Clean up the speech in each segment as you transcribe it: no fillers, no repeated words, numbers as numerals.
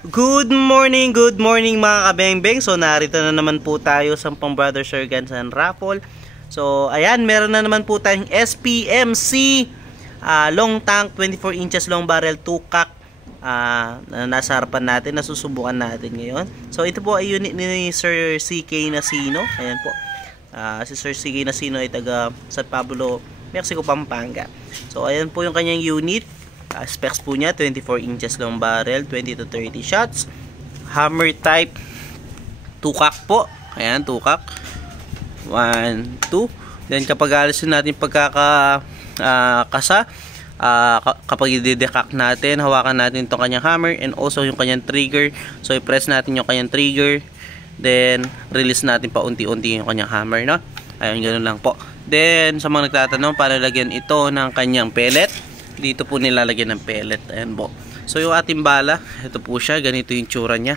Good morning mga kabengbeng. So narito na naman po tayo sa Pang Brother Sir Guns and Raffle. So ayan, meron na naman po tayong SPMC long tank, 24 inches long barrel, 2-cock na nasa harapan natin, nasusubukan natin ngayon. So ito po ay unit ni Sir CK Nasino. Ayan po, si Sir CK Nasino ay taga San Pablo, Mexico, Pampanga. So ayan po yung kanyang unit. Specs po niya, 24 inches long barrel, 20 to 30 shots. Hammer type, 2-cock po. Ayan, 2-cock. 1, 2. Then kapag alisin natin pagkakasa, kapag i-decock natin, hawakan natin itong kanyang hammer and also yung kanyang trigger. So i-press natin yung kanyang trigger, then release natin pa unti-unti yung kanyang hammer, no? Ayun, ganoon lang po. Then sa mga nagtatanong, para lagyan ito ng kanyang pellet, dito po nilalagyan ng pellet. Ayan po. So yung ating bala, ito po siya, ganito yung tsura nya.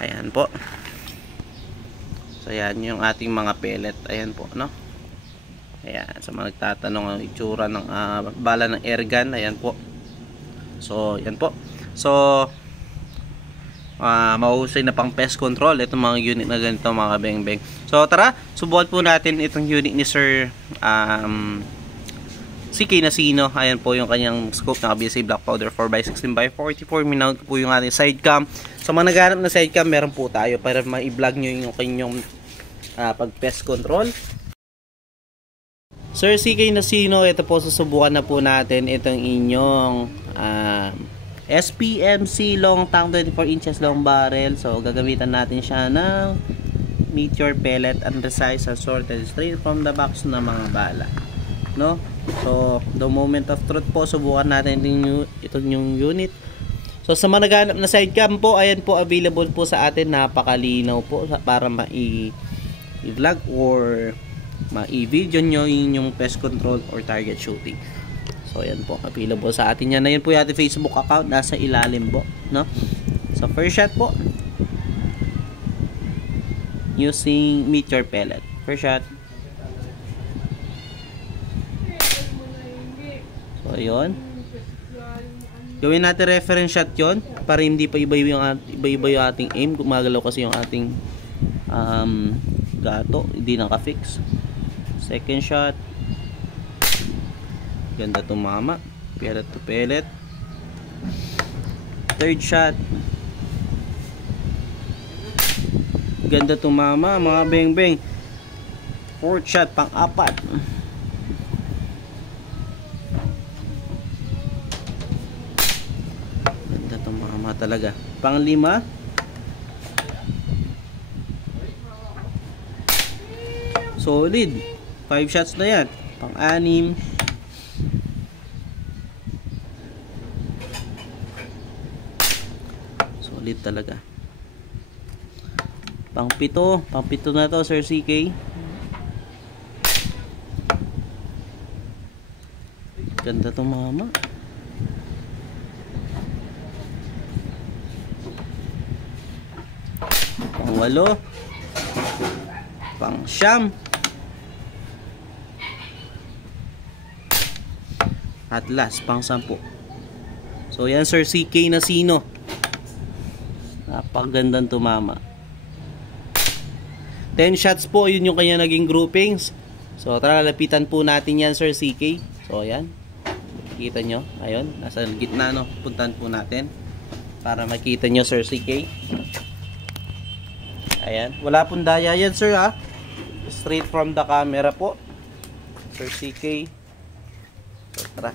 Ayan po. So ayan yung ating mga pellet. Ayan po, no? Ayan, sa mga nagtatanong ang itsura ng bala ng airgun. Ayan po. So ayan po. So mahusay na pang pest control itong mga unit na ganito mga kabengbeng. So tara, subukan po natin itong unit ni Sir CK Nasino. Ayan po yung kanyang scope ng BSA Black Powder 4x16x44. Minout po yung ating side cam. Sa mga naghanap na side cam, meron po tayo para ma-i-vlog nyo yung kanyang pag-pest control. Sir CK Nasino, ito po, susubukan na po natin itong inyong SPMC long tank, 24 inches long barrel. So gagamitan natin siya ng meteor pellet, undersized and sorted straight from the box na mga bala, no? So the moment of truth po, subukan natin itong yung unit. So sa mga naghanap na side cam po, ayan po, available po sa atin, napakalinaw po para ma-i-vlog or ma-i-video nyo yung pest control or target shooting. So ayan po, available sa atin yan. Ayan po yung ating Facebook account, nasa ilalim po, no? So first shot po, using meteor pellet. First shot. So ayun, gawin natin reference shot yon para hindi pa iba-iba yung ating aim. Gumagalaw kasi yung ating gato, hindi naka-fix. Second shot, ganda tumama, pellet to pellet. Third shot, ganda tumama mga beng-beng. Fourth shot, pang-apat, ganda tumama talaga. Pang-lima, solid, 5 shots na yan. Pang-anim, solid talaga. Pang-pito na to, Sir CK. Ganda tumama. Pang-walo, pang-siyam, at last, pang-sampu. So yan, Sir CK Nasino, napakagandang tumama. 10 shots po, yun yung kanya naging groupings. So tara, lapitan po natin yan, Sir CK. So ayan, makikita nyo, ayun, nasa gitna, no? Puntahan po natin para makita nyo, Sir CK. Ayan, wala pong daya yan, sir, ha? Straight from the camera po, Sir CK. So tara,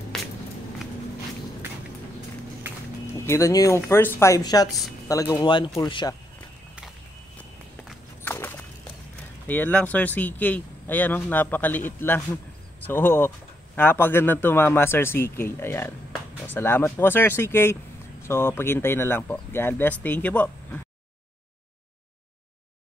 makita nyo yung first 5 shots, talagang one hole siya. Ayan lang, Sir CK. Ayan, oh, napakaliit lang. So napagandang tumama, Sir CK. Ayan. So, salamat po, Sir CK. So paghintay na lang po. God bless. Thank you po.